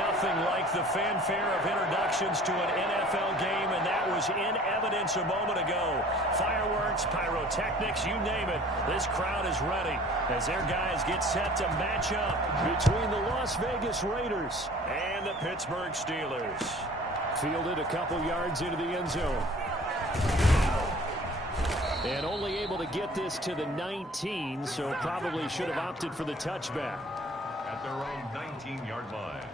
Nothing like the fanfare of introductions to an NFL game, and that was in evidence a moment ago. Fireworks, pyrotechnics, you name it. This crowd is ready as their guys get set to match up between the Las Vegas Raiders and the Pittsburgh Steelers. Fielded a couple yards into the end zone. And only able to get this to the 19, so probably should have opted for the touchback. At their own 19-yard line.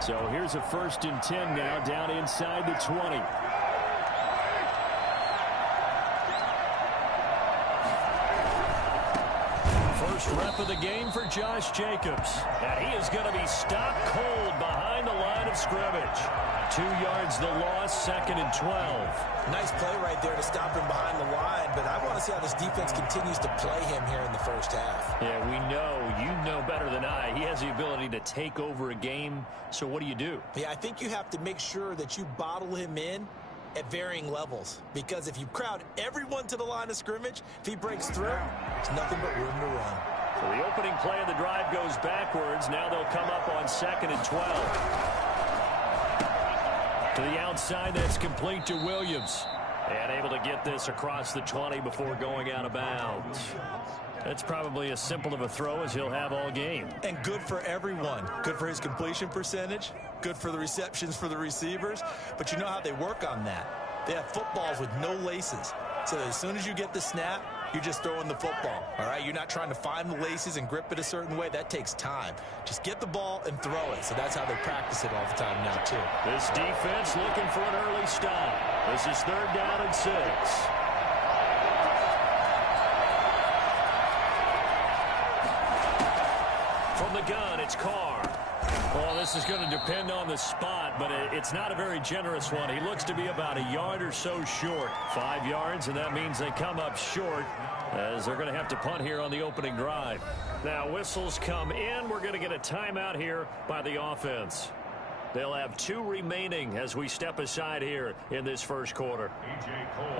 So here's a 1st and 10 now, down inside the 20. First rep of the game for Josh Jacobs. And he is going to be stopped cold behind the line of scrimmage. 2 yards the loss, 2nd and 12. Nice play right there to stop him behind the line, but I want to see how this defense continues to play him here in the first half. Yeah, we know. You know better than I. He has the ability to take over a game, so what do you do? Yeah, I think you have to make sure that you bottle him in at varying levels, because if you crowd everyone to the line of scrimmage, if he breaks through, there's nothing but room to run. So the opening play of the drive goes backwards. Now they'll come up on 2nd and 12. To the outside, that's complete to Williams. And able to get this across the 20 before going out of bounds. That's probably as simple of a throw as he'll have all game. And good for everyone. Good for his completion percentage. Good for the receptions for the receivers. But you know how they work on that. They have footballs with no laces. So as soon as you get the snap, you're just throwing the football. All right, you're not trying to find the laces and grip it a certain way. That takes time. Just get the ball and throw it. So that's how they practice it all the time now, too. This defense looking for an early stop. This is 3rd down and 6. From the gun, it's Carr. Well, this is going to depend on the spot, but it's not a very generous one. He looks to be about a yard or so short. 5 yards, and that means they come up short as they're going to have to punt here on the opening drive. Now, whistles come in. We're going to get a timeout here by the offense. They'll have 2 remaining as we step aside here in this first quarter.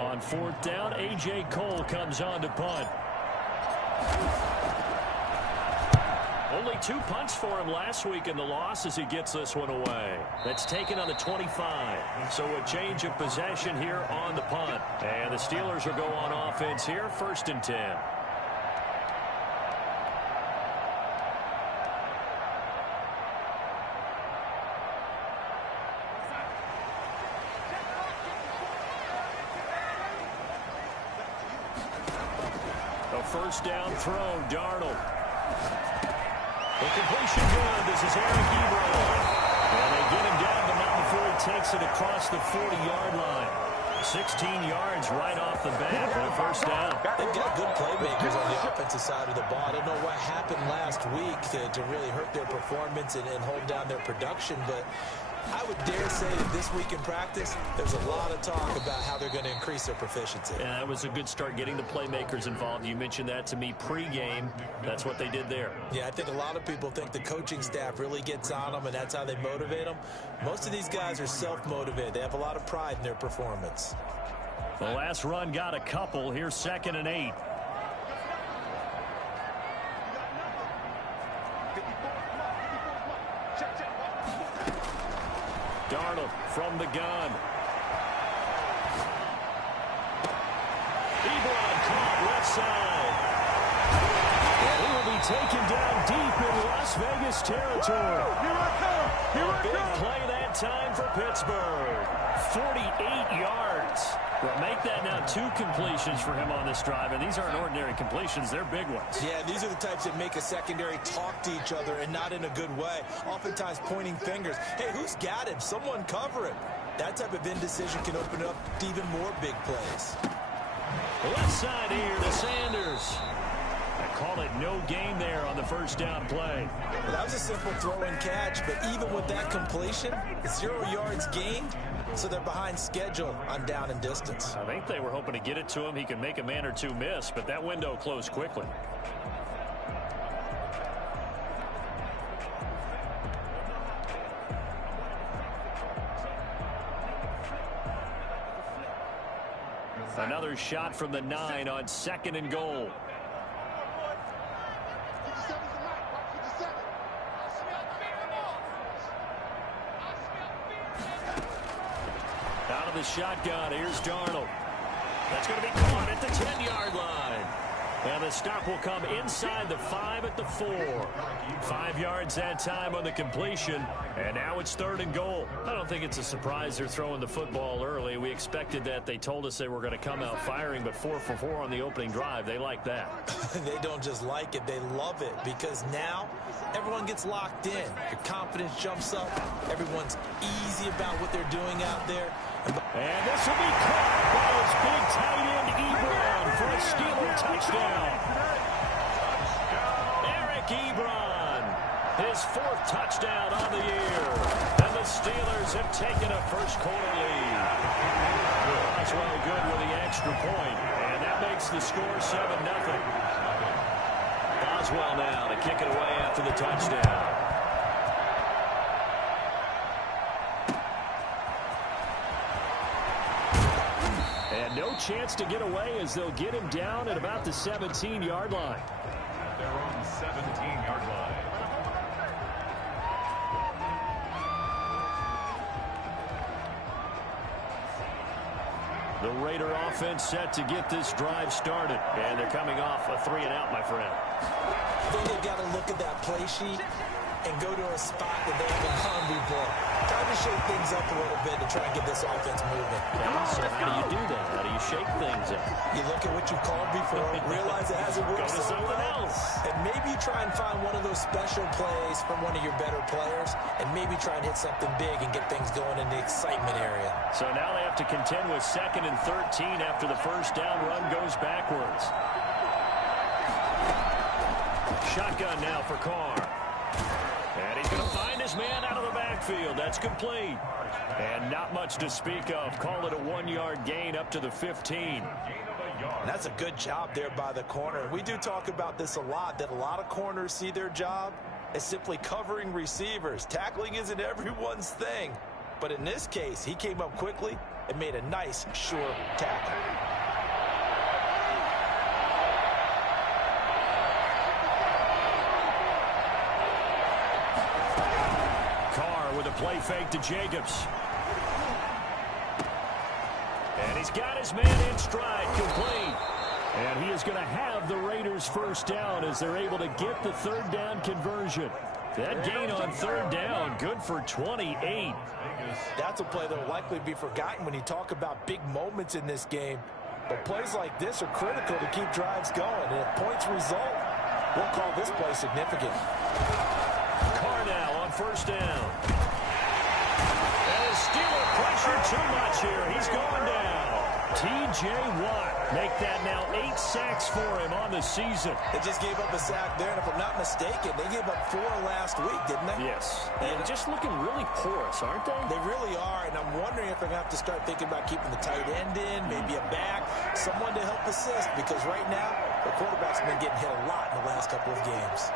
On 4th down, A.J. Cole comes on to punt. Only 2 punts for him last week in the loss as he gets this one away. That's taken on the 25. So a change of possession here on the punt. And the Steelers will go on offense here, 1st and 10. A 1st down throw, Darnold. The completion good. This is Eric Ebron. And they get him down, but not before he takes it across the 40-yard line. 16 yards right off the bat for the 1st down. They've got good playmakers on the offensive side of the ball. I don't know what happened last week to really hurt their performance and hold down their production, but I would dare say that this week in practice, there's a lot of talk about how they're going to increase their proficiency. And that was a good start getting the playmakers involved. You mentioned that to me pregame. That's what they did there. Yeah, I think a lot of people think the coaching staff really gets on them, and that's how they motivate them. Most of these guys are self-motivated. They have a lot of pride in their performance. The last run got a couple. Here's 2nd and 8. Darnold from the gun. Ebron caught left side. And he will be taken down deep in Las Vegas territory. A big play that time for Pittsburgh. 48 yards. Well, make that now 2 completions for him on this drive, and these aren't ordinary completions. They're big ones. Yeah, these are the types that make a secondary talk to each other and not in a good way. Oftentimes pointing fingers. Hey, who's got him? Someone cover him. That type of indecision can open up to even more big plays. Left side here to Sanders. I call it no gain there on the 1st down play. Well, that was a simple throw and catch, but even with that completion, 0 yards gained, so they're behind schedule on down and distance. I think they were hoping to get it to him. He could make a man or 2 miss, but that window closed quickly. Another shot from the 9 on 2nd and goal. Out of the shotgun, here's Darnold. That's going to be caught at the 10-yard line. And the stop will come inside the 5 at the 4. 5 yards that time on the completion. And now it's 3rd and goal. I don't think it's a surprise they're throwing the football early. We expected that. They told us they were going to come out firing, but 4 for 4 on the opening drive. They like that. They don't just like it. They love it because now everyone gets locked in. Your confidence jumps up. Everyone's easy about what they're doing out there. And this will be caught by his big tight end, Ebron, for a Steeler touchdown. Eric Ebron, his 4th touchdown on the year. And the Steelers have taken a first-quarter lead. Boswell good with the extra point, and that makes the score 7-0. Boswell now to kick it away after the touchdown. And no chance to get away as they'll get him down at about the 17-yard line. They're on the 17-yard line. The Raider offense set to get this drive started. And they're coming off a 3-and-out, my friend. I think they've got to look at that play sheet and go to a spot that they haven't gone before. Trying to shake things up a little bit to try and get this offense moving. Yeah, so how do you do that? How do you shake things up? You look at what you called before, realize it hasn't worked Go to so something well, else. and maybe try and find one of those special plays from one of your better players, and maybe try and hit something big and get things going in the excitement area. So now they have to contend with 2nd and 13 after the first down run goes backwards. Shotgun now for Carr. And he's going to find his man out of the backfield. That's complete. And not much to speak of. Call it a 1-yard gain up to the 15. And that's a good job there by the corner. We do talk about this a lot, that a lot of corners see their job as simply covering receivers. Tackling isn't everyone's thing. But in this case, he came up quickly and made a nice, sure tackle. With a play fake to Jacobs. And he's got his man in stride, complete. And he is going to have the Raiders' first down as they're able to get the 3rd down conversion. That gain on 3rd down, good for 28. That's a play that will likely be forgotten when you talk about big moments in this game. But plays like this are critical to keep drives going. And if points result, we'll call this play significant. Carr now on 1st down. Steeler pressure too much here. He's going down. T.J. Watt make that now 8 sacks for him on the season. They just gave up a sack there, and if I'm not mistaken, they gave up 4 last week, didn't they? Yes. And just looking really porous, aren't they? They really are, and I'm wondering if they're going to have to start thinking about keeping the tight end in, maybe a back, someone to help assist, because right now, the quarterback's been getting hit a lot in the last couple of games.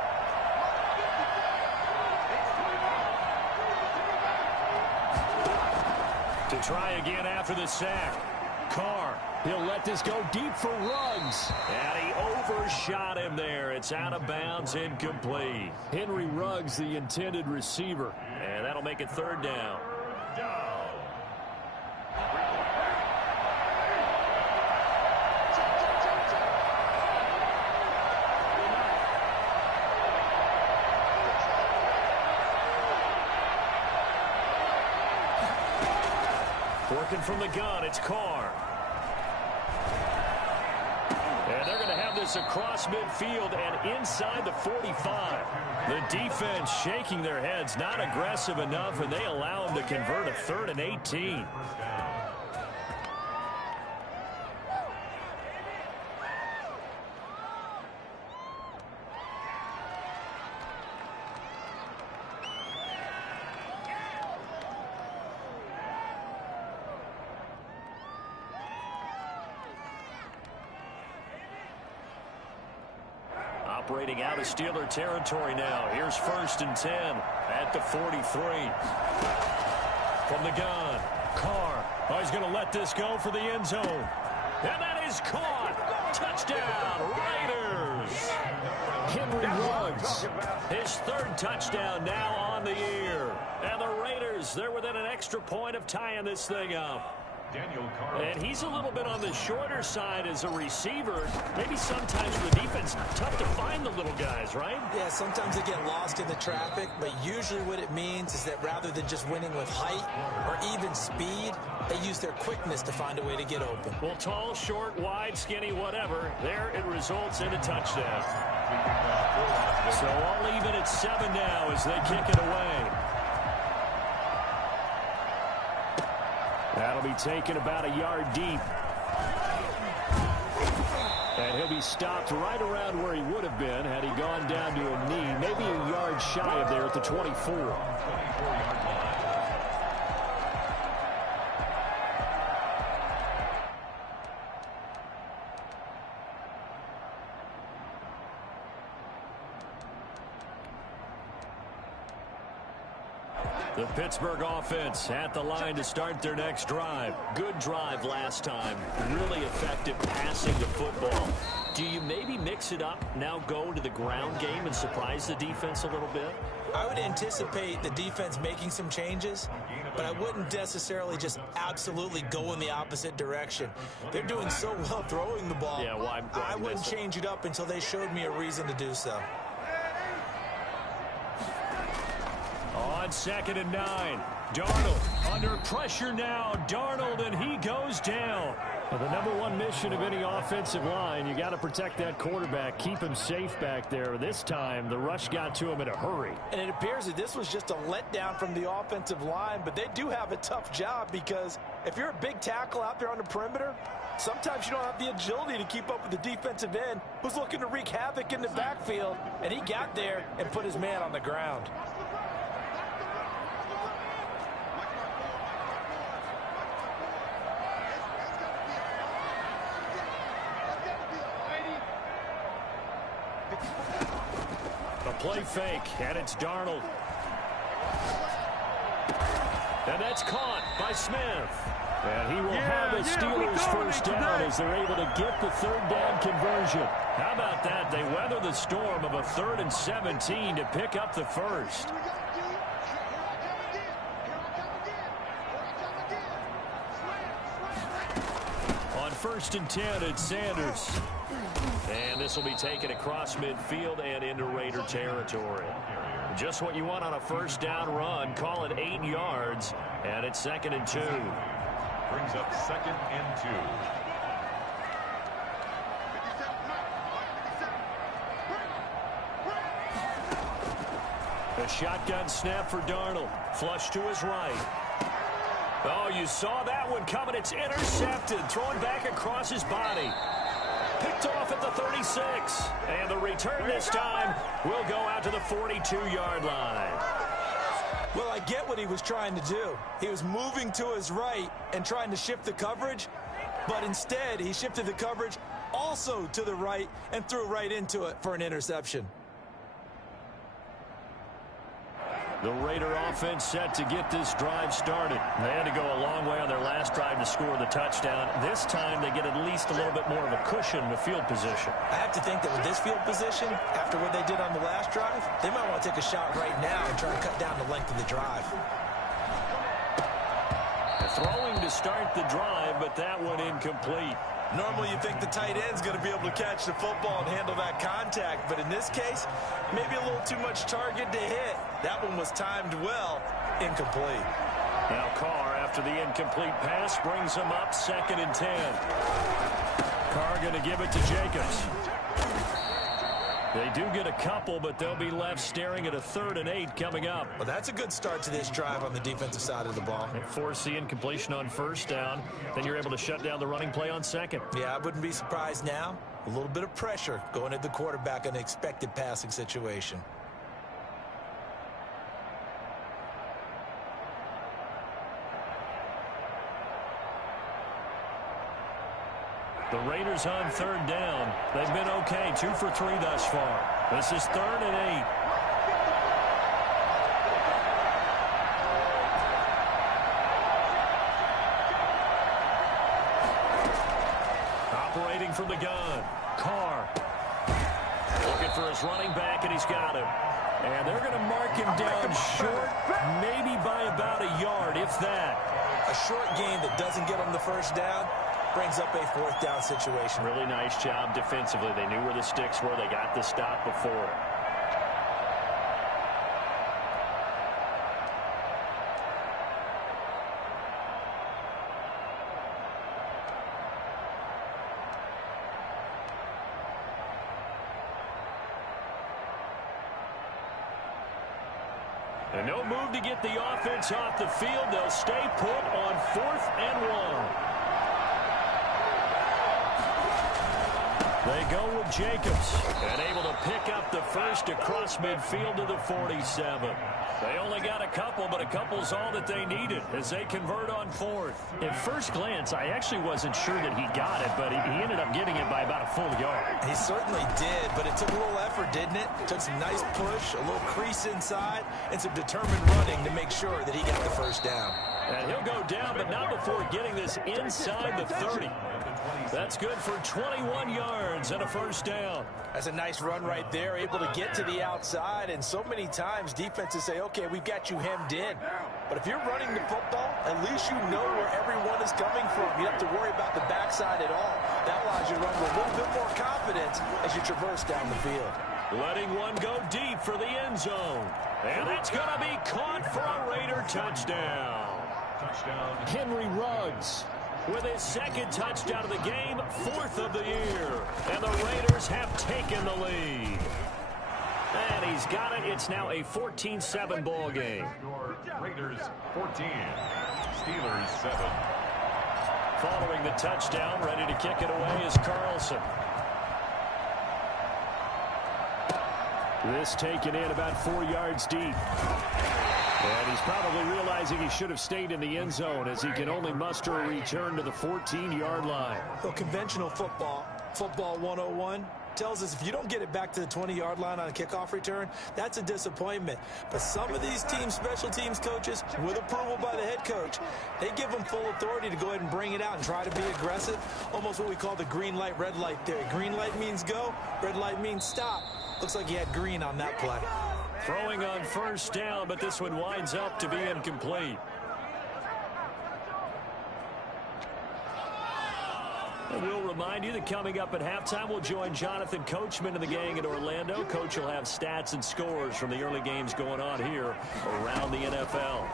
To try again after the sack. Carr, he'll let this go deep for Ruggs. And he overshot him there. It's out of bounds, incomplete. Henry Ruggs, the intended receiver. And that'll make it 3rd down. Working from the gun, it's Carr. And they're going to have this across midfield and inside the 45. The defense shaking their heads, not aggressive enough, and they allow them to convert a 3rd and 18. Operating out of Steeler territory now. Here's 1st and 10 at the 43. From the gun, Carr. Oh, he's going to let this go for the end zone. And that is caught. Touchdown, Raiders. Henry Ruggs, his third touchdown now on the year. And the Raiders, they're within an extra point of tying this thing up. And he's a little bit on the shorter side as a receiver. Maybe sometimes for the defense, tough to find the little guys, right? Yeah, sometimes they get lost in the traffic, but usually what it means is that rather than just winning with height or even speed, they use their quickness to find a way to get open. Well, tall, short, wide, skinny, whatever, there it results in a touchdown. So all even at 7 now as they kick it away. That'll be taken about a yard deep. And he'll be stopped right around where he would have been had he gone down to a knee, maybe a yard shy of there at the 24. 24-yard line. The Pittsburgh offense at the line to start their next drive. Good drive last time. Really effective passing the football. Do you maybe mix it up, now go to the ground game and surprise the defense a little bit? I would anticipate the defense making some changes, but I wouldn't necessarily just absolutely go in the opposite direction. They're doing so well throwing the ball. Yeah, well, I wouldn't change it up until they showed me a reason to do so. On 2nd and 9, Darnold under pressure now. Darnold, and he goes down. Well, the number one mission of any offensive line, you got to protect that quarterback, keep him safe back there. This time, the rush got to him in a hurry. And it appears that this was just a letdown from the offensive line, but they do have a tough job because if you're a big tackle out there on the perimeter, sometimes you don't have the agility to keep up with the defensive end who's looking to wreak havoc in the backfield, and he got there and put his man on the ground. Play fake, and it's Darnold. And that's caught by Smith. And he will have the Steelers first down as they're able to get the third down conversion. How about that? They weather the storm of a 3rd and 17 to pick up the first. On 1st and 10, it's Sanders. And this will be taken across midfield and into Raider territory. Just what you want on a first down run. Call it 8 yards. And it's 2nd and 2. Brings up 2nd and 2. A shotgun snap for Darnold. Flush to his right. Oh, you saw that one coming. It's intercepted. Thrown back across his body. Picked off at the 36. And the return this time will go out to the 42-yard line. Well, I get what he was trying to do. He was moving to his right and trying to shift the coverage, but instead he shifted the coverage also to the right and threw right into it for an interception. The Raider offense set to get this drive started. They had to go a long way on their last drive to score the touchdown. This time they get at least a little bit more of a cushion in the field position. I have to think that with this field position, after what they did on the last drive, they might want to take a shot right now and try to cut down the length of the drive. Throwing to start the drive, but that one incomplete. Normally you think the tight end's going to be able to catch the football and handle that contact, but in this case, maybe a little too much target to hit. That one was timed well, incomplete. Now Carr, after the incomplete pass, brings him up 2nd and 10. Carr going to give it to Jacobs. They do get a couple, but they'll be left staring at a 3rd and 8 coming up. Well, that's a good start to this drive on the defensive side of the ball. Force the incompletion on 1st down. Then you're able to shut down the running play on 2nd. Yeah, I wouldn't be surprised now. A little bit of pressure going at the quarterback in an expected passing situation. The Raiders on 3rd down. They've been okay, 2 for 3 thus far. This is 3rd and 8. from the gun. Carr. Looking for his running back, and he's got him. And they're going to mark him down short, maybe by about a yard, if that. A short gain that doesn't get him the first down brings up a fourth down situation. Really nice job defensively. They knew where the sticks were. They got the stop before it. And no move to get the offense off the field. They'll stay put on 4th and 1. They go with Jacobs and able to pick up the first across midfield to the 47. They only got a couple, but a couple's all that they needed as they convert on 4th. At first glance, I actually wasn't sure that he got it, but he ended up getting it by about a full yard. He certainly did, but it took a little effort, didn't it? Took some nice push, a little crease inside, and some determined running to make sure that he got the first down. And he'll go down, but not before getting this inside the 30. That's good for 21 yards and a first down. That's a nice run right there, able to get to the outside. And so many times defenses say, okay, we've got you hemmed in. But if you're running the football, at least you know where everyone is coming from. You don't have to worry about the backside at all. That allows you to run with a little bit more confidence as you traverse down the field. Letting one go deep for the end zone. And that's going to be caught for a Raider touchdown. Henry Ruggs with his second touchdown of the game, 4th of the year. And the Raiders have taken the lead. And he's got it. It's now a 14-7 ball game. Raiders 14, Steelers 7. Following the touchdown, ready to kick it away is Carlson. This taken in about 4 yards deep. And he's probably realizing he should have stayed in the end zone as he can only muster a return to the 14-yard line. Well, conventional football 101, tells us if you don't get it back to the 20-yard line on a kickoff return, that's a disappointment. But some of these team special teams coaches, with approval by the head coach, they give them full authority to go ahead and bring it out and try to be aggressive. Almost what we call the green light, red light theory. Green light means go, red light means stop. Looks like he had green on that play. Throwing on first down, but this one winds up to be incomplete. And we'll remind you that coming up at halftime, we'll join Jonathan Coachman and the gang in Orlando. Coach will have stats and scores from the early games going on here around the NFL.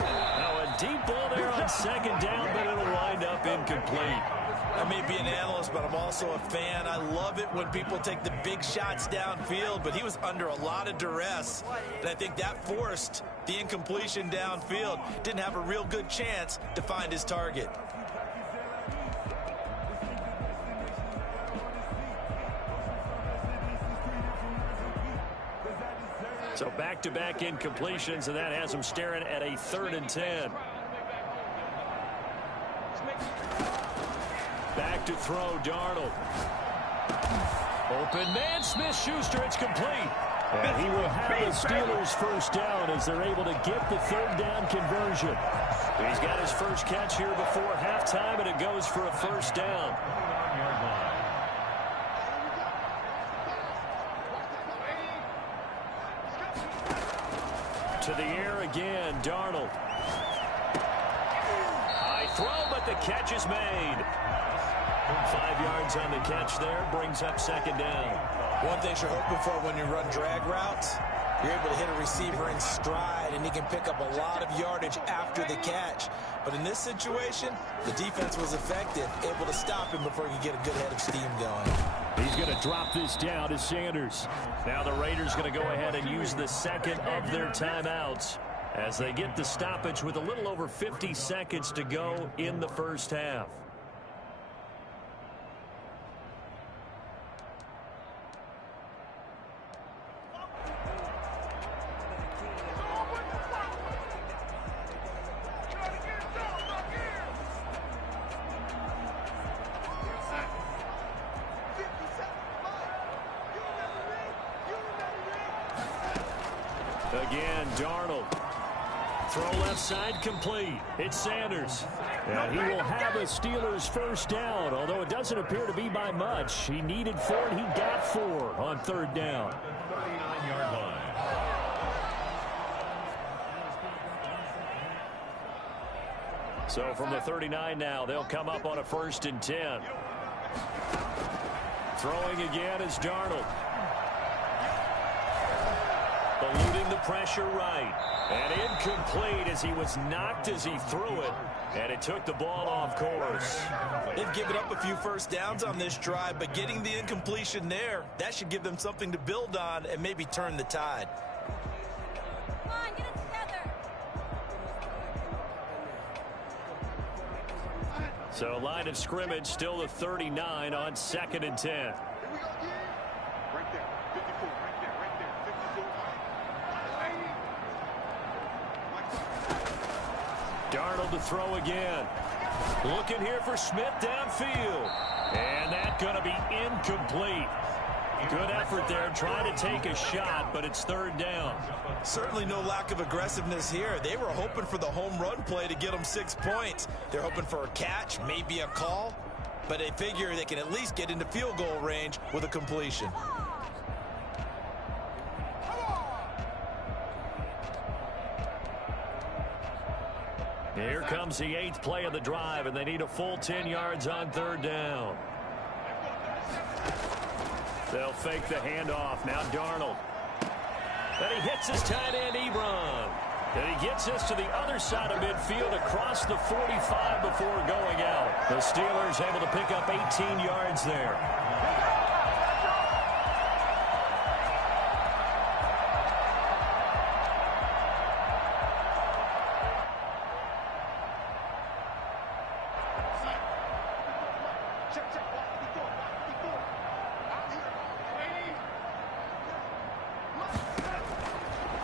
Now a deep ball there on second down, but it'll wind up incomplete. I may be an analyst, but I'm also a fan. I love it when people take the big shots downfield, but he was under a lot of duress, and I think that forced the incompletion downfield. Didn't have a real good chance to find his target. So back-to-back incompletions, and that has him staring at a 3rd and 10. Back to throw, Darnold. Open man, Smith-Schuster, it's complete. And he will have the Steelers first down as they're able to get the 3rd down conversion. He's got his first catch here before halftime, and it goes for a first down. To the air again, Darnold. High throw, but the catch is made. 5 yards on the catch there, brings up second down. One thing you're hoping for when you run drag routes, you're able to hit a receiver in stride, and he can pick up a lot of yardage after the catch. But in this situation, the defense was effective, able to stop him before he could get a good head of steam going. He's going to drop this down to Sanders. Now the Raiders going to go ahead and use the second of their timeouts as they get the stoppage with a little over 50 seconds to go in the first half. Again, Darnold. Throw left side complete. It's Sanders. And he will have a Steelers first down, although it doesn't appear to be by much. He needed 4, and he got 4 on third down. 39-yard line. So from the 39 now, they'll come up on a 1st and 10. Throwing again is Darnold. Eluding the pressure right. And incomplete as he was knocked as he threw it. And it took the ball off course. They've given up a few first downs on this drive, but getting the incompletion there, that should give them something to build on and maybe turn the tide. Come on, get it together. So line of scrimmage still the 39 on 2nd and 10. Darnold to throw again. Looking here for Smith downfield. And that's going to be incomplete. Good effort there trying to take a shot, but it's 3rd down. Certainly no lack of aggressiveness here. They were hoping for the home run play to get them 6 points. They're hoping for a catch, maybe a call, but they figure they can at least get into field goal range with a completion. Here comes the 8th play of the drive, and they need a full 10 yards on 3rd down. They'll fake the handoff. Now Darnold. And he hits his tight end, Ebron. And he gets us to the other side of midfield across the 45 before going out. The Steelers able to pick up 18 yards there.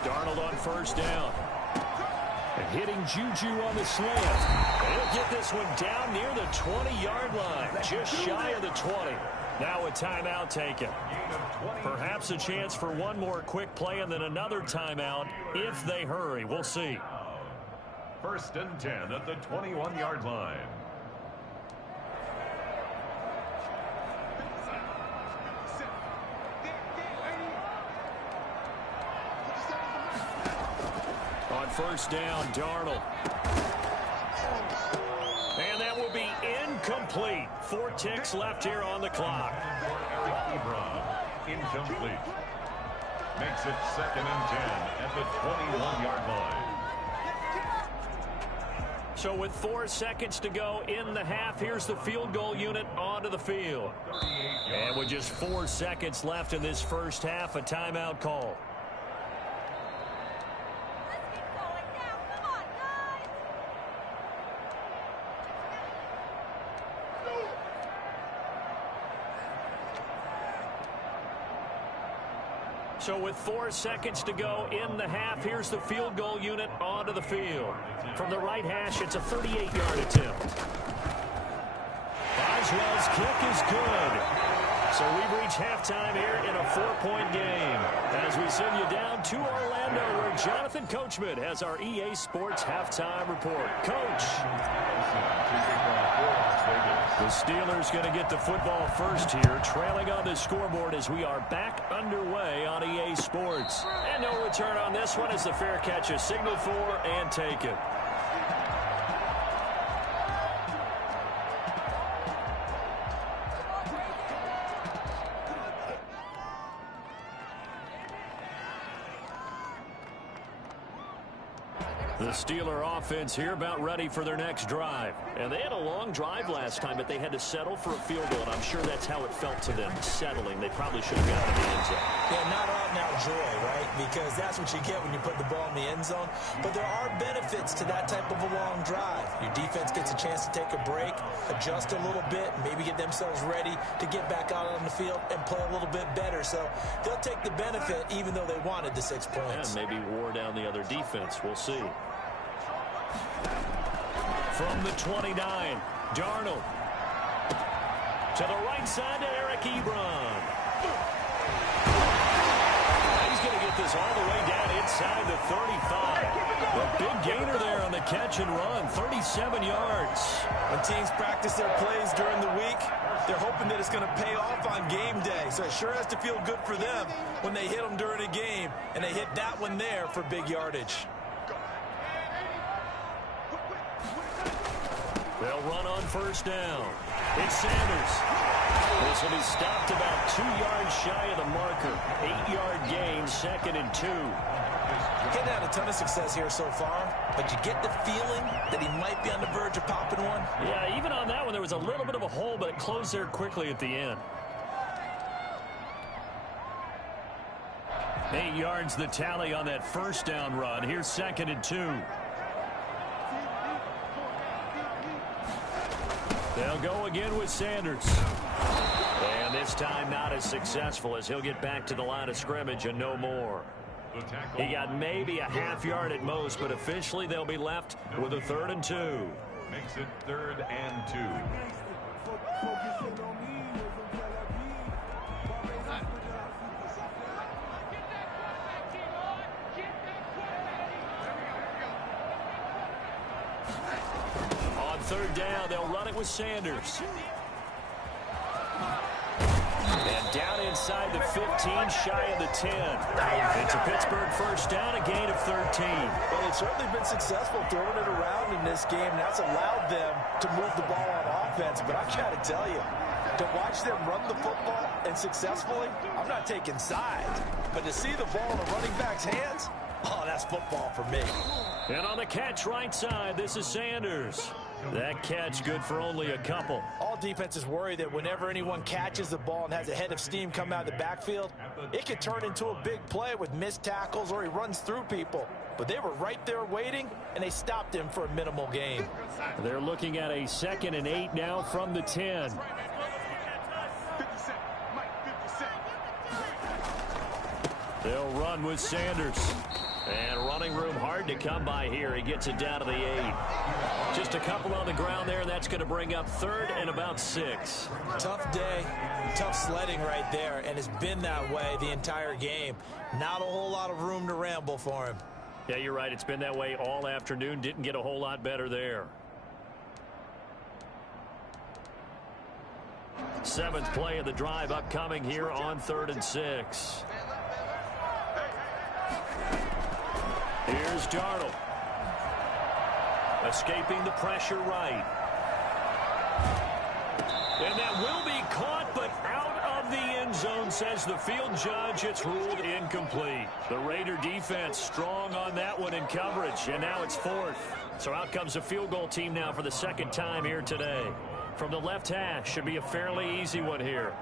Darnold on 1st down. And hitting Juju on the slant. And he'll get this one down near the 20-yard line. Just shy of the 20. Now a timeout taken. Perhaps a chance for one more quick play and then another timeout if they hurry. We'll see. 1st and 10 at the 21-yard line. On 1st down, Darnold. And that will be incomplete. 4 ticks left here on the clock. Incomplete. Makes it 2nd and 10 at the 21-yard line. So with 4 seconds to go in the half, here's the field goal unit onto the field. And with just 4 seconds left in this first half, a timeout call. So with 4 seconds to go in the half, here's the field goal unit onto the field. From the right hash, it's a 38-yard attempt. Boswell's kick is good. So we've reached halftime here in a 4-point game. As we send you down to Orlando, where Jonathan Coachman has our EA Sports halftime report. Coach. The Steelers going to get the football first here, trailing on the scoreboard as we are back underway on EA Sports. And no return on this one as the fair catch is signaled for and taken. The Steeler offense here about ready for their next drive. And they had a long drive last time, but they had to settle for a field goal, and I'm sure that's how it felt to them, settling. They probably should have gotten in the end zone. Yeah, not out and out joy, right? Because that's what you get when you put the ball in the end zone. But there are benefits to that type of a long drive. Your defense gets a chance to take a break, adjust a little bit, maybe get themselves ready to get back out on the field and play a little bit better. So they'll take the benefit even though they wanted the 6 points. And maybe wore down the other defense. We'll see. From the 29, Darnold. To the right side to Eric Ebron. He's going to get this all the way down inside the 35. A big gainer there on the catch and run, 37 yards. When teams practice their plays during the week, they're hoping that it's going to pay off on game day. So it sure has to feel good for them when they hit them during a game, and they hit that one there for big yardage. They'll run on first down. It's Sanders. This will be stopped about 2 yards shy of the marker. 8-yard gain, 2nd and 2. Getting had a ton of success here so far, but you get the feeling that he might be on the verge of popping one. Yeah, even on that one, there was a little bit of a hole, but it closed there quickly at the end. 8 yards the tally on that first down run. Here's 2nd and 2. They'll go again with Sanders. And this time not as successful as he'll get back to the line of scrimmage and no more. He got maybe a half yard at most, but officially they'll be left with a 3rd and 2. Makes it 3rd and 2. On 3rd down, they'll run it with Sanders. And down inside the 15, shy of the 10. It's a Pittsburgh first down, a gain of 13. Well, they've certainly been successful throwing it around in this game. That's allowed them to move the ball on offense. But I got to tell you, to watch them run the football and successfully, I'm not taking sides. But to see the ball in the running back's hands, oh, that's football for me. And on the catch right side, this is Sanders. That catch good for only a couple. All defenses worry that whenever anyone catches the ball and has a head of steam come out of the backfield, it could turn into a big play with missed tackles or he runs through people. But they were right there waiting, and they stopped him for a minimal gain. They're looking at a 2nd and 8 now from the 10. They'll run with Sanders. And running room hard to come by here. He gets it down to the 8. Just a couple on the ground there, and that's going to bring up 3rd and about 6. Tough day, tough sledding right there, and it's been that way the entire game. Not a whole lot of room to ramble for him. Yeah, you're right. It's been that way all afternoon. Didn't get a whole lot better there. 7th play of the drive upcoming here on 3rd and 6. Here's Darnold. Escaping the pressure right. And that will be caught, but out of the end zone, says the field judge. It's ruled incomplete. The Raider defense strong on that one in coverage, and now it's 4th. So out comes a field goal team now for the 2nd time here today. From the left hash, should be a fairly easy one here.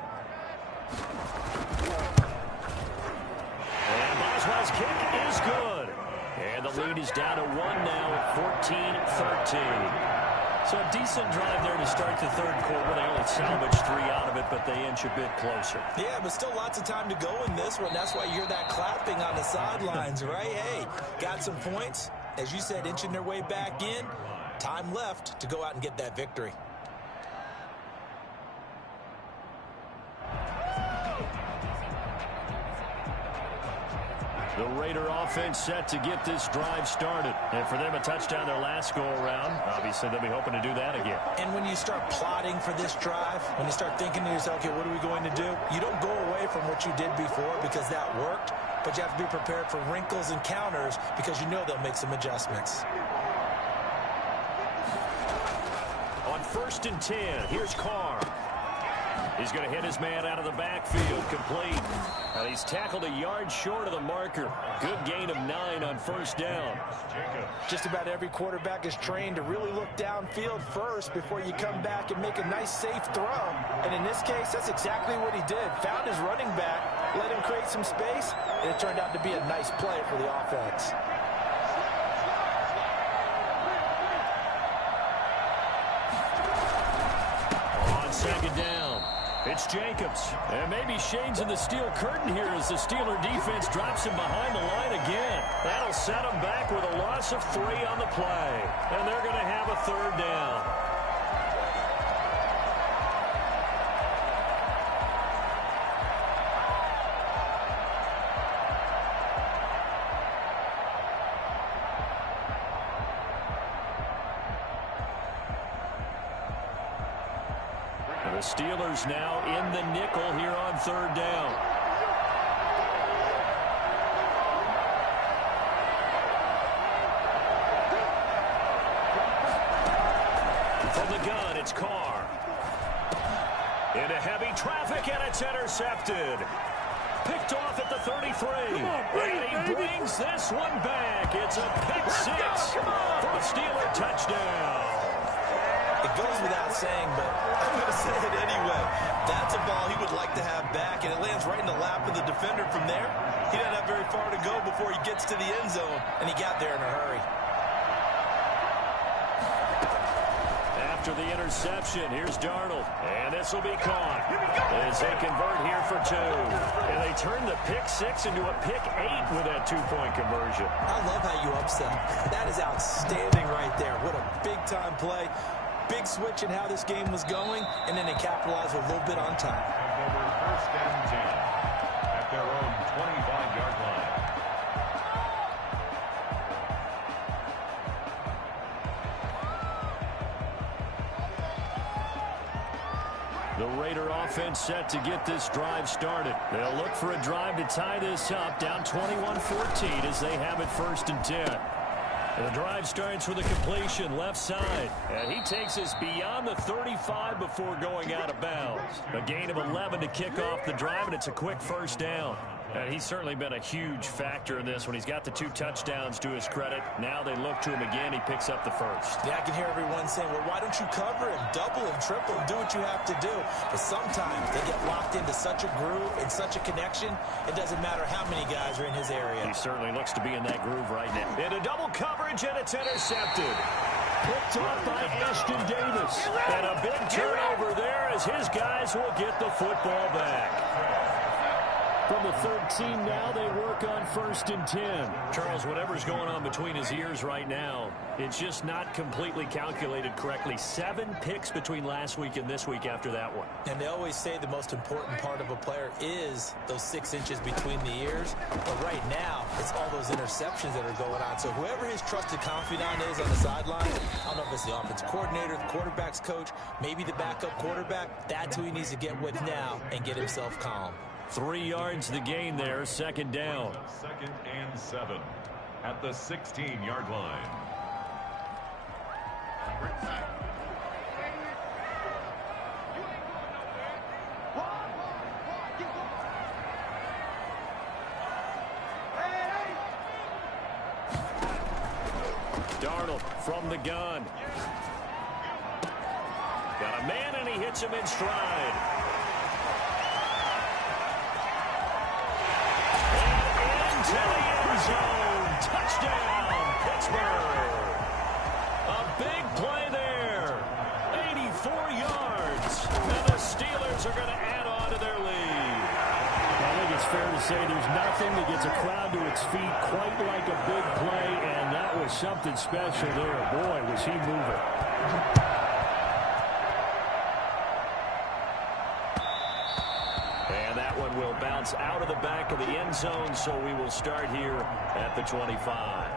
And Boswell's kick is good. And the lead is down to 1 now at 14-13. So a decent drive there to start the 3rd quarter. They only salvaged 3 out of it, but they inch a bit closer. Yeah, but still lots of time to go in this one. That's why you hear that clapping on the sidelines, right? Hey, got some points. As you said, inching their way back in. Time left to go out and get that victory. The Raider offense set to get this drive started. And for them, a touchdown their last go-around. Obviously, they'll be hoping to do that again. And when you start plotting for this drive, when you start thinking to yourself, okay, what are we going to do? You don't go away from what you did before because that worked, but you have to be prepared for wrinkles and counters because you know they'll make some adjustments. On 1st and 10, here's Carr. He's going to hit his man out of the backfield, complete. And he's tackled a yard short of the marker. Good gain of 9 on 1st down. Just about every quarterback is trained to really look downfield first before you come back and make a nice, safe throw. And in this case, that's exactly what he did. Found his running back, let him create some space, and it turned out to be a nice play for the offense. On 2nd down, it's Jacobs. And maybe Shane's in the steel curtain here as the Steeler defense drops him behind the line again. That'll set him back with a loss of 3 on the play. And they're going to have a 3rd down. The Steelers now in the nickel here on third down. From the gun, it's Carr. Into heavy traffic, and it's intercepted. Picked off at the 33. And he brings this one back. It's a pick six for a Steeler touchdown. It goes without saying, but I'm going to say it anyway. That's a ball he would like to have back, and it lands right in the lap of the defender from there. He doesn't have very far to go before he gets to the end zone, and he got there in a hurry. After the interception, here's Darnold, and this will be caught as they convert here for two. And they turn the pick six into a pick eight with that two-point conversion. I love how you upset. That is outstanding right there. What a big-time play. Big switch in how this game was going, and then they capitalized a little bit on time. Over first and 10 at their own 25-yard line. The Raider offense set to get this drive started. They'll look for a drive to tie this up, down 21-14 as they have it first and 10. And the drive starts with a completion left side. And he takes us beyond the 35 before going out of bounds. A gain of 11 to kick off the drive, and it's a quick first down. And he's certainly been a huge factor in this when he's got the two touchdowns to his credit. Now they look to him again. He picks up the first. Yeah, I can hear everyone saying, well, why don't you cover him, double him, triple him, do what you have to do. But sometimes they get locked into such a groove and such a connection, it doesn't matter how many guys are in his area. He certainly looks to be in that groove right now. Into double coverage, and it's intercepted. Picked off by Ashton Davis. And a big turnover there as his guys will get the football back. From the 13 now, they work on first and 10. Charles, whatever's going on between his ears right now, it's just not completely calculated correctly. 7 picks between last week and this week after that one. And they always say the most important part of a player is those 6 inches between the ears. But right now, it's all those interceptions that are going on. So whoever his trusted confidant is on the sideline, I don't know if it's the offensive coordinator, the quarterback's coach, maybe the backup quarterback, that's who he needs to get with now and get himself calm. 3 yards the gain there, second down. 2nd and 7 at the 16-yard line. Darnold from the gun. Got a man, and he hits him in stride. To the end zone. Touchdown, Pittsburgh. A big play there. 84 yards. And the Steelers are going to add on to their lead. I think it's fair to say there's nothing that gets a crowd to its feet quite like a big play, and that was something special there. Boy, was he moving. Will bounce out of the back of the end zone, so we will start here at the 25.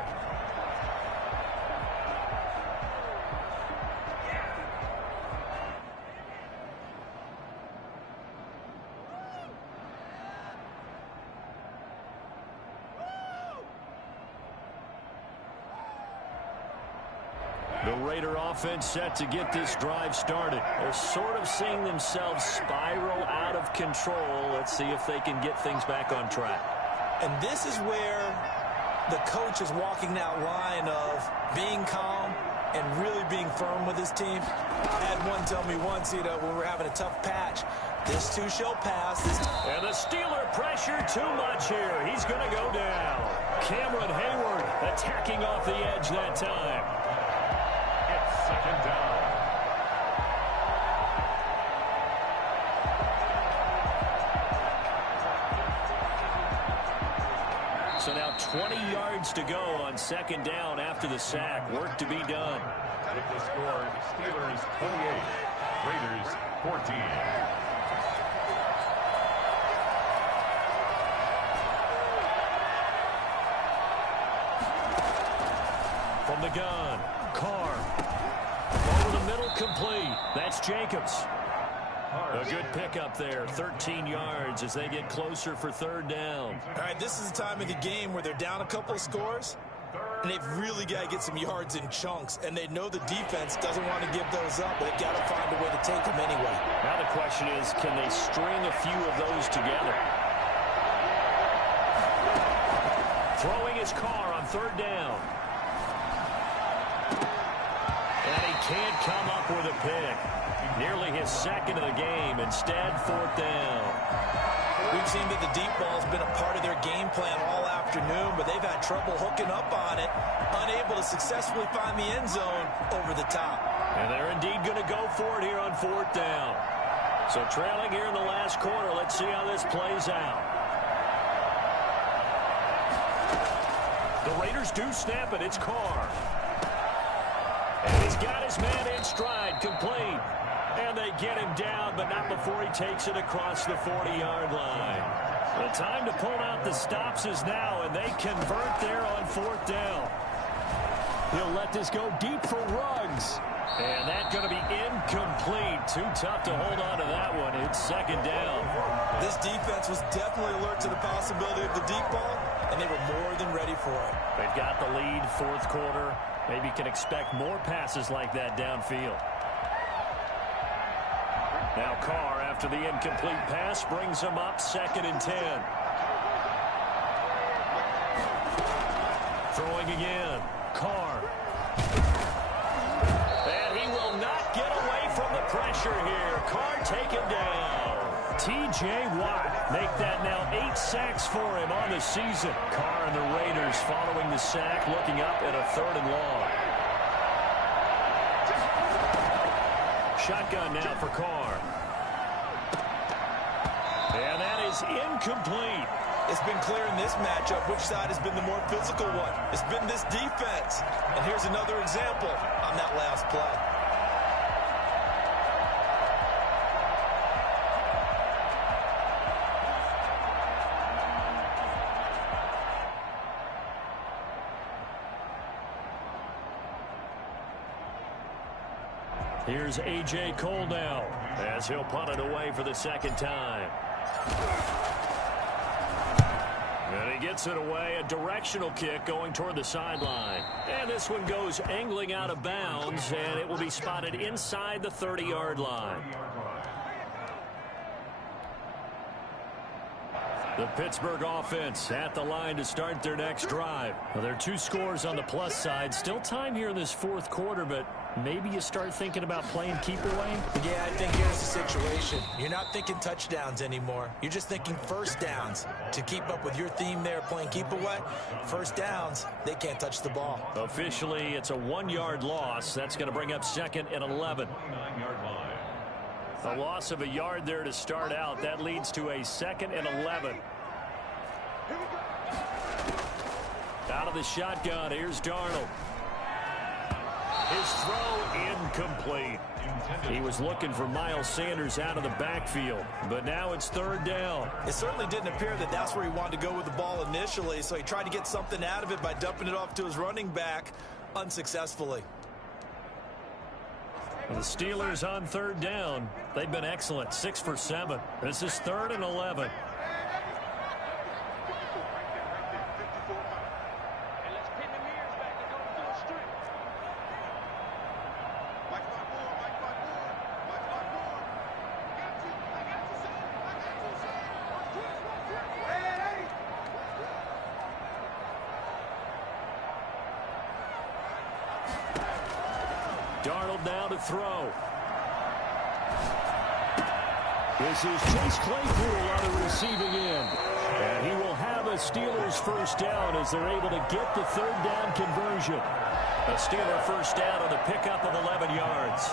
The Raider offense set to get this drive started. They're sort of seeing themselves spiral out of control. Let's see if they can get things back on track. And this is where the coach is walking that line of being calm and really being firm with his team. I had one tell me once, when we're having a tough patch, this too shall pass. And the Steeler pressure too much here. He's going to go down. Cameron Hayward attacking off the edge that time. 2nd down. So now 20 yards to go on 2nd down after the sack. Work to be done. With the score, Steelers 28, Raiders 14. From the gun, Carr. Over the middle, complete. That's Jacobs. A good pickup there, 13 yards as they get closer for third down. All right, this is the time of the game where they're down a couple of scores, and they've really got to get some yards in chunks, and they know the defense doesn't want to give those up, but they've got to find a way to take them anyway. Now the question is, can they string a few of those together? Throwing his car on third down. And he can't come up with a pick. Nearly his second of the game. Instead, fourth down. We've seen that the deep ball has been a part of their game plan all afternoon, but they've had trouble hooking up on it, unable to successfully find the end zone over the top. And they're indeed going to go for it here on fourth down. So trailing here in the last quarter, let's see how this plays out. The Raiders do snap it. It's Carr. And he's got his man in stride, complete. And they get him down, but not before he takes it across the 40-yard line. The time to pull out the stops is now, and they convert there on fourth down. He'll let this go deep for Ruggs. And that's going to be incomplete. Too tough to hold on to that one. It's second down. This defense was definitely alert to the possibility of the deep ball, and they were more than ready for it. They've got the lead, fourth quarter. Maybe you can expect more passes like that downfield. Now Carr, after the incomplete pass, brings him up second and 10. Throwing again. Carr. And he will not get away from the pressure here. Carr taken down. T.J. Watt make that now 8 sacks for him on the season. Carr and the Raiders following the sack, looking up at a third and long. Shotgun now for Carr. And that is incomplete. It's been clear in this matchup which side has been the more physical one. It's been this defense. And here's another example on that last play. Here's A.J. Cole now as he'll punt it away for the second time. And he gets it away, a directional kick going toward the sideline. And this one goes angling out of bounds, and it will be spotted inside the 30-yard line. The Pittsburgh offense at the line to start their next drive. Well, there are 2 scores on the plus side. Still time here in this fourth quarter, but maybe you start thinking about playing keep away? Yeah, I think here's the situation. You're not thinking touchdowns anymore. You're just thinking first downs. To keep up with your theme there, playing keep away, first downs, they can't touch the ball. Officially, it's a 1-yard loss. That's going to bring up second and 11. A loss of a yard there to start out. That leads to a second and 11. Out of the shotgun, here's Darnold. His throw incomplete. He was looking for Miles Sanders out of the backfield, but now it's third down. It certainly didn't appear that that's where he wanted to go with the ball initially, so he tried to get something out of it by dumping it off to his running back unsuccessfully. The Steelers on third down. They've been excellent, 6 for 7. This is third and 11. Darnold now to throw. This is Chase Claypool on the receiving end. And he will have a Steelers first down as they're able to get the third down conversion. A Steeler first down on the pickup of 11 yards.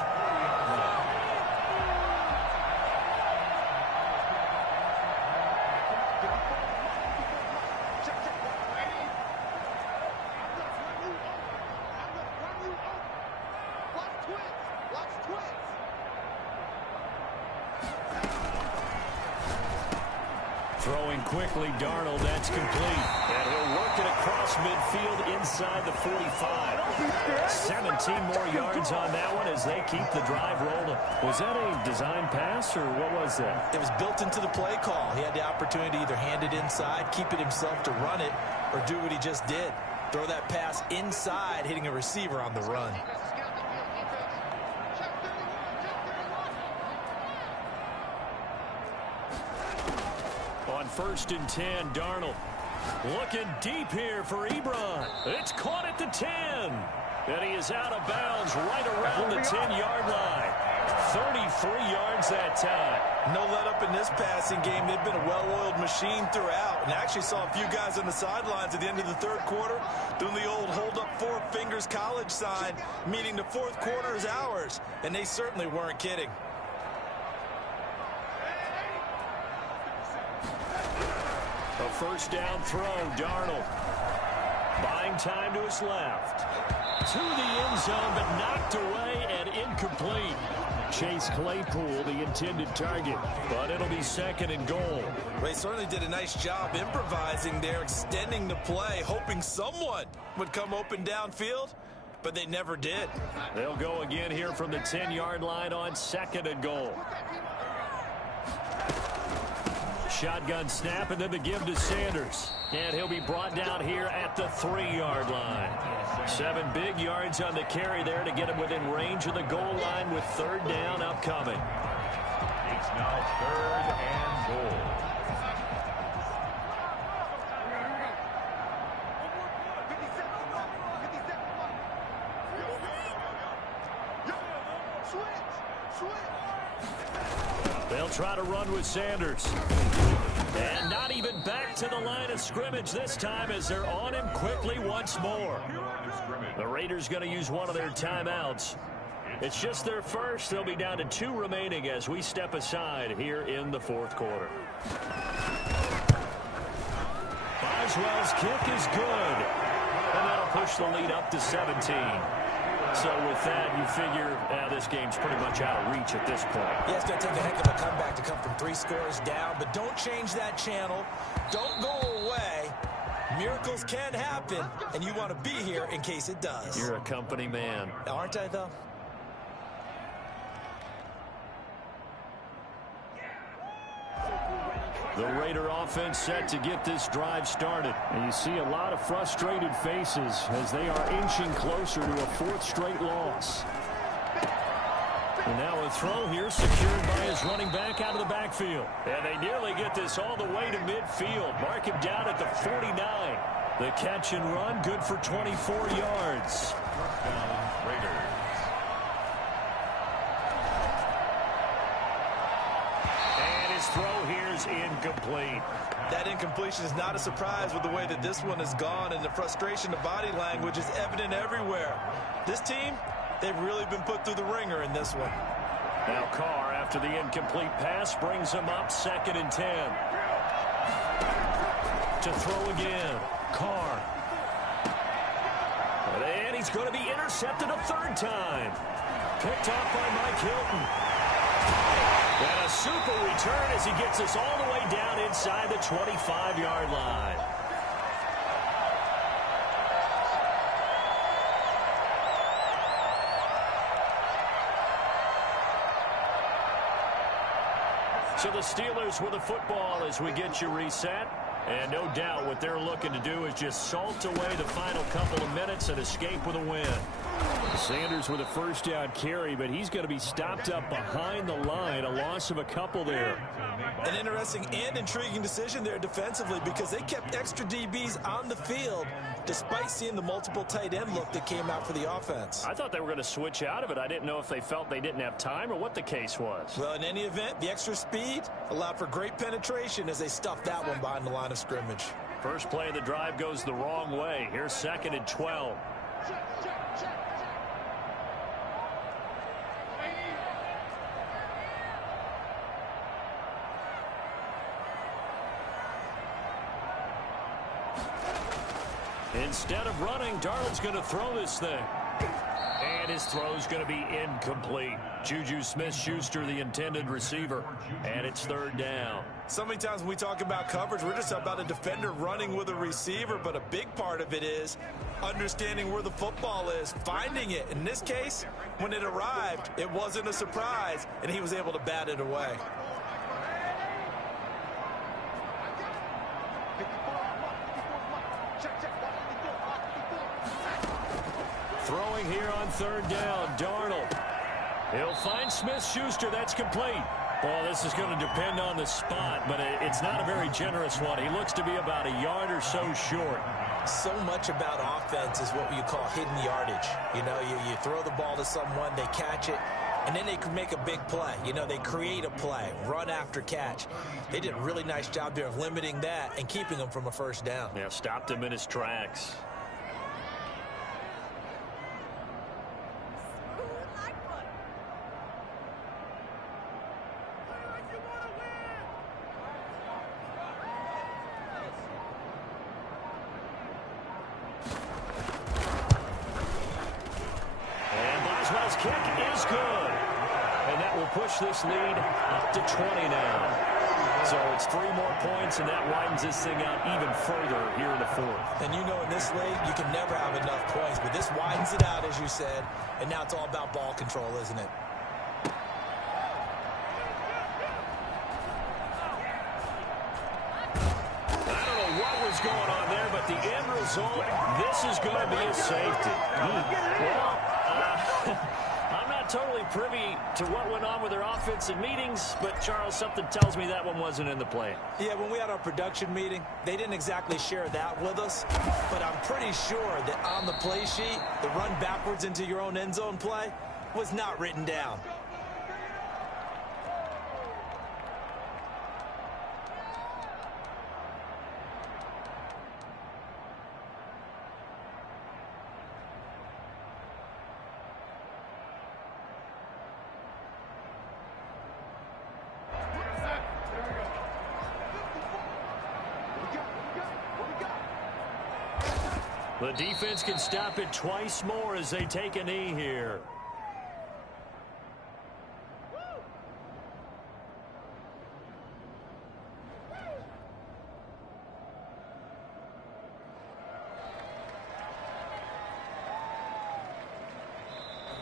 Throwing quickly, Darnold, that's complete. And he'll work it across midfield inside the 45. 17 more yards on that one as they keep the drive rolling. Was that a design pass, or what was that? It was built into the play call. He had the opportunity to either hand it inside, keep it himself to run it, or do what he just did. Throw that pass inside, hitting a receiver on the run. On 1st and 10, Darnold looking deep here for Ebron. It's caught at the 10. And he is out of bounds right around the 10-yard line. 33 yards that time. No let up in this passing game. They've been a well-oiled machine throughout. And actually saw a few guys on the sidelines at the end of the third quarter doing the old hold up 4 fingers college sign, meaning the fourth quarter is ours. And they certainly weren't kidding. A first down throw, Darnold. Buying time to his left. To the end zone, but knocked away and incomplete. Chase Claypool, the intended target, but it'll be 2nd and goal. They certainly did a nice job improvising there, extending the play, hoping someone would come open downfield, but they never did. They'll go again here from the 10-yard line on 2nd and goal. Shotgun snap, and then the give to Sanders. And he'll be brought down here at the 3-yard line. 7 big yards on the carry there to get him within range of the goal line with 3rd down upcoming. It's now 3rd and goal. They'll try to run with Sanders. And not even back to the line of scrimmage this time as they're on him quickly once more. The Raiders going to use one of their timeouts. It's just their first. They'll be down to 2 remaining as we step aside here in the 4th quarter. Boswell's kick is good. And that'll push the lead up to 17. So with that, you figure this game's pretty much out of reach at this point. Yeah, it's going to take a heck of a comeback to come from 3 scores down, but don't change that channel. Don't go away. Miracles can happen, and you want to be here in case it does. You're a company man. Aren't I, though? The Raider offense set to get this drive started. And you see a lot of frustrated faces as they are inching closer to a 4th straight loss. And now a throw here secured by his running back out of the backfield. And they nearly get this all the way to midfield. Mark him down at the 49. The catch and run good for 24 yards. Raiders. Throw here is incomplete. That incompletion is not a surprise with the way that this one has gone, and the frustration, the body language is evident everywhere. This team, they've really been put through the ringer in this one. Now Carr, after the incomplete pass, brings him up 2nd and 10. To throw again. Carr. And he's going to be intercepted a 3rd time. Picked off by Mike Hilton. And a super return as he gets us all the way down inside the 25-yard line. So the Steelers with the football as we get you reset. And no doubt what they're looking to do is just salt away the final couple of minutes and escape with a win. Sanders with a first down carry, but he's going to be stopped up behind the line. A loss of a couple there. An interesting and intriguing decision there defensively because they kept extra DBs on the field despite seeing the multiple tight end look that came out for the offense. I thought they were going to switch out of it. I didn't know if they felt they didn't have time or what the case was. Well, in any event, the extra speed allowed for great penetration as they stuffed that one behind the line of scrimmage. First play of the drive goes the wrong way. Here's 2nd and 12. Instead of running, Darnold's going to throw this thing. And his throw's going to be incomplete. Juju Smith-Schuster, the intended receiver. And it's third down. So many times when we talk about coverage, we're just about a defender running with a receiver, but a big part of it is understanding where the football is, finding it. In this case, when it arrived, it wasn't a surprise, and he was able to bat it away. Throwing here on third down, Darnold. He'll find Smith-Schuster. That's complete. Well, this is going to depend on the spot, but it's not a very generous one. He looks to be about a yard or so short. So much about offense is what you call hidden yardage. You know, you throw the ball to someone, they catch it, and then they can make a big play. You know, they create a play, run after catch. They did a really nice job there of limiting that and keeping him from a first down. Yeah, stopped him in his tracks. Kick is good. And that will push this lead up to 20 now. So it's 3 more points, and that widens this thing out even further here in the fourth. And you know in this league, you can never have enough points. But this widens it out, as you said. And now it's all about ball control, isn't it? I don't know what was going on there, but the end result, this is going to be a safety. Well, I'm not totally privy to what went on with their offensive meetings, but, Charles, something tells me that one wasn't in the play. Yeah, when we had our production meeting, they didn't exactly share that with us, but I'm pretty sure that on the play sheet, the run backwards into your own end zone play was not written down. The defense can stop it twice more as they take a knee here.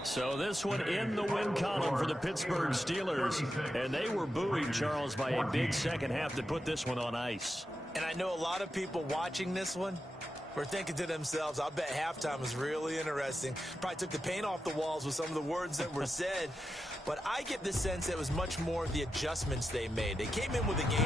So this one in the win column for the Pittsburgh Steelers. And they were buoyed, Charles, by a big second half that put this one on ice. And I know a lot of people watching this one were thinking to themselves, I bet halftime was really interesting. Probably took the paint off the walls with some of the words that were said. But I get the sense it was much more of the adjustments they made. They came in with a game